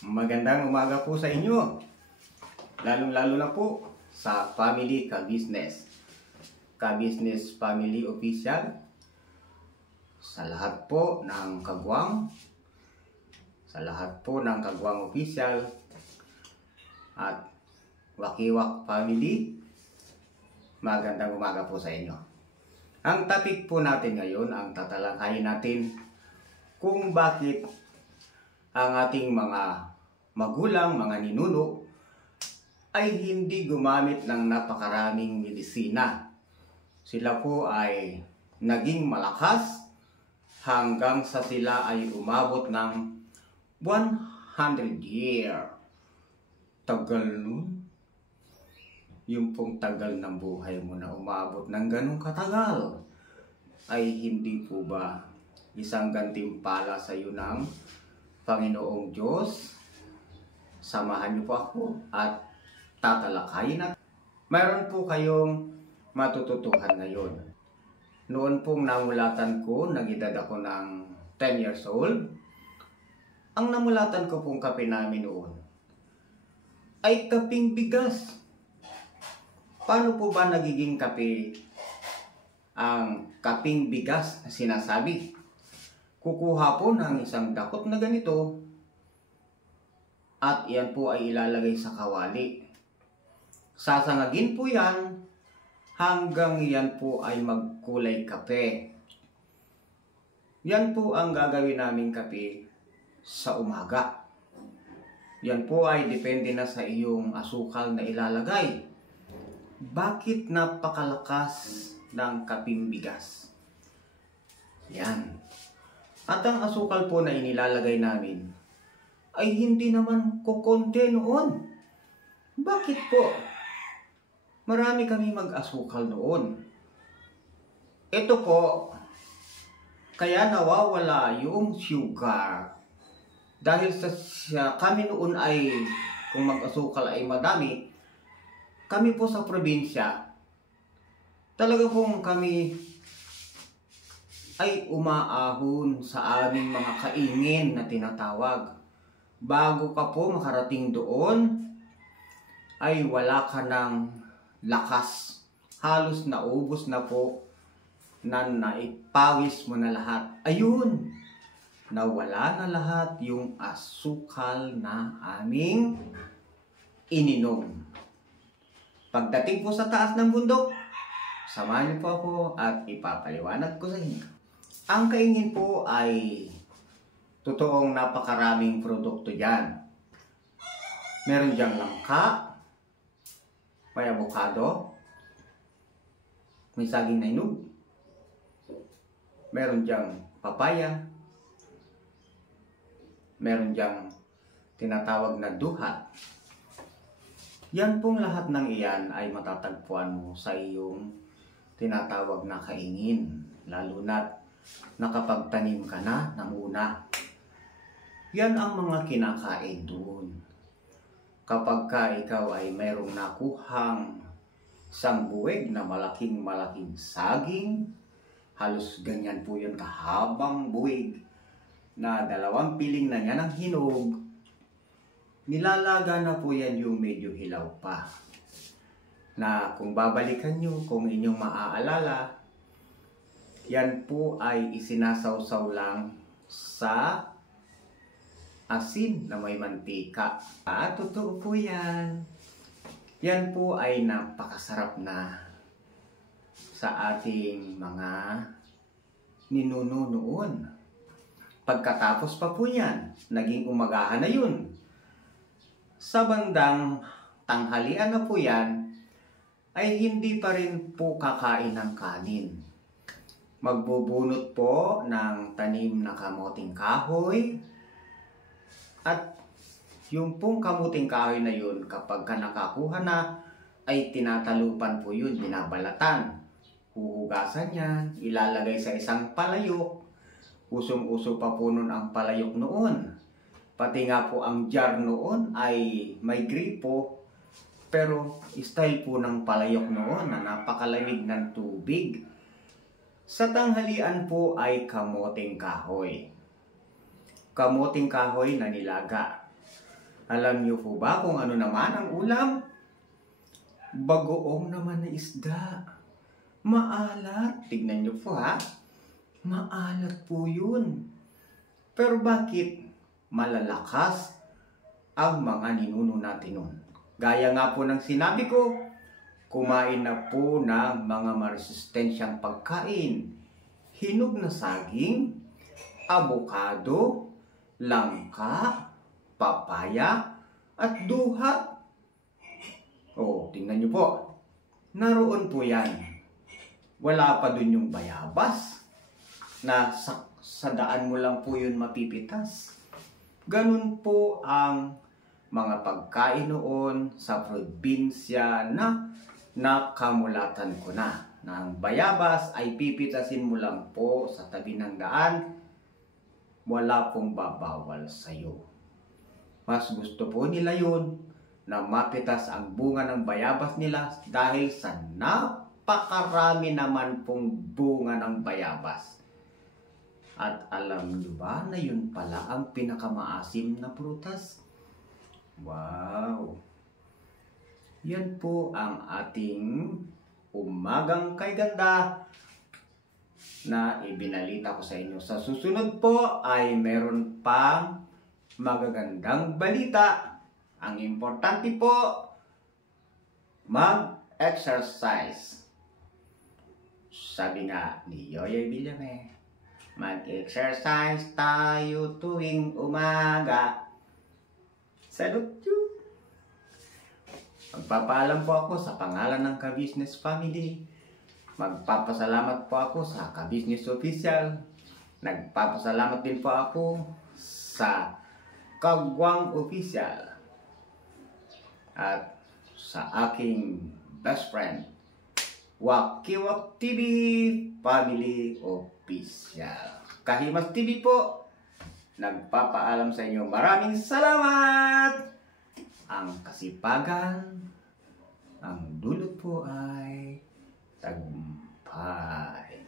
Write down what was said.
Magandang umaga po sa inyo. Lalong-lalo na po sa Family Ka-Business. Ka-Business Family Official. Sa lahat po ng kagwang. Sa lahat po ng kagwang official. At Wakiwak Family. Magandang umaga po sa inyo. Ang topic po natin ngayon, ang tatalakayin natin kung bakit ang ating mga magulang, mga ninuno ay hindi gumamit ng napakaraming medisina. Sila po ay naging malakas hanggang sa sila ay umabot ng 100 year. Tagal nun. Yung pong tagal ng buhay mo na umabot ng ganong katagal ay hindi po ba isang gantimpala sa iyo ng Panginoong Diyos? Samahan niyo po ako at tatalakayin natin. Mayroon po kayong matututuhan ngayon. Noon pong namulatan ko, nag-edad ako ng 10 years old. Ang namulatan ko pong kape namin noon ay kaping bigas. Paano po ba nagiging kape ang kaping bigas na sinasabi? Kukuha po ng isang dakot na ganito at yan po ay ilalagay sa kawali. Sasangagin po yan hanggang yan po ay magkulay kape. Yan po ang gagawin naming kape sa umaga. Yan po ay depende na sa iyong asukal na ilalagay. Bakit napakalakas ng kaping bigas? Yan. At ang asukal po na inilalagay namin ay hindi naman kukonti noon. Bakit po? Marami kami mag-asukal noon. Ito po, kaya nawawala yung sugar. Dahil sa kami noon ay, kung mag-asukal ay madami, kami po sa probinsya, talaga pong kami ay umaahon sa aming mga kaingin na tinatawag. Bago ka po makarating doon, ay wala ka ng lakas. Halos naubos na po na naipawis mo na lahat. Ayun, nawala na lahat yung asukal na aming ininom. Pagdating po sa taas ng bundok, samahan niyo po ako at ipapaliwanag ko sa inyo. Ang kaingin po ay totoong napakaraming produkto dyan. Meron diyang langka, may avocado, may saging na inog, meron diyang papaya, meron diyang tinatawag na duhat. Yan pong lahat ng iyan ay matatagpuan mo sa iyong tinatawag na kaingin. Lalo na't nakapagtanim ka na ng una. Yan ang mga kinakain doon. Kapag ka ikaw ay mayroong nakuhang sambuweg na malaking saging, halos ganyan po yun kahabang buwig, na 2 piling na niya ng hinog, nilalaga na po yan yung medyo hilaw pa. Na kung babalikan nyo, kung inyong maaalala, yan po ay isinasawsaw lang sa asin na may mantika. Totoo po yan. Yan po ay napakasarap na sa ating mga ninuno noon. Pagkatapos pa po yan, naging umagahan na yun. Sa bandang tanghalian na po yan, ay hindi pa rin po kakain ng kanin. Magbubunot po ng tanim na kamuting kahoy. At yung pong kamuting kahoy na yun, kapag ka nakakuha na, ay tinatalupan po yun, binabalatan. Huhugasan yan, ilalagay sa isang palayok. Usong-uso pa po nun ang palayok noon. Pati nga po ang jar noon ay may gripo, pero style po ng palayok noon na napakalamig ng tubig. Sa tanghalian po ay kamuting kahoy. Kamuting kahoy na nilaga. Alam niyo po ba kung ano naman ang ulam? Bagoong naman na isda. Maalat. Tignan niyo po ha. Maalat po yun. Pero bakit malalakas ang mga ninuno natin nun? Gaya nga po ng sinabi ko, kumain na po ng mga maresistensyang pagkain. Hinog na saging, abokado, langka, papaya, at duhat. O, tingnan niyo po. Naroon po yan. Wala pa dun yung bayabas na sa daan mo lang po yun mapipitas. Ganun po ang mga pagkain noon sa probinsya na nakamulatan ko na. Na ang bayabas ay pipitasin mo lang po sa tabi ng daan. Wala pong babawal sa'yo. Mas gusto po nila yun na mapitas ang bunga ng bayabas nila dahil sa napakarami naman pong bunga ng bayabas. At alam nyo ba na yun pala ang pinakamaasim na prutas? Wow! Yan po ang ating umagang kay ganda na ibinalita ko sa inyo. Sa susunod po ay meron pang magagandang balita. Ang importante po, mag-exercise. Sabi nga ni Yoyoy Villame, mag-exercise tayo tuwing umaga. Salute you! Magpapaalam po ako sa pangalan ng Ka-Business Family. Magpapasalamat po ako sa Ka-Business Official. Nagpapasalamat din po ako sa Kagwang Official. At sa aking best friend, Wakiwak TV Family Official. Kahimas TV po, nagpapaalam sa inyo. Maraming salamat! Ang kasipagan, ang dulot po ay tagumpay.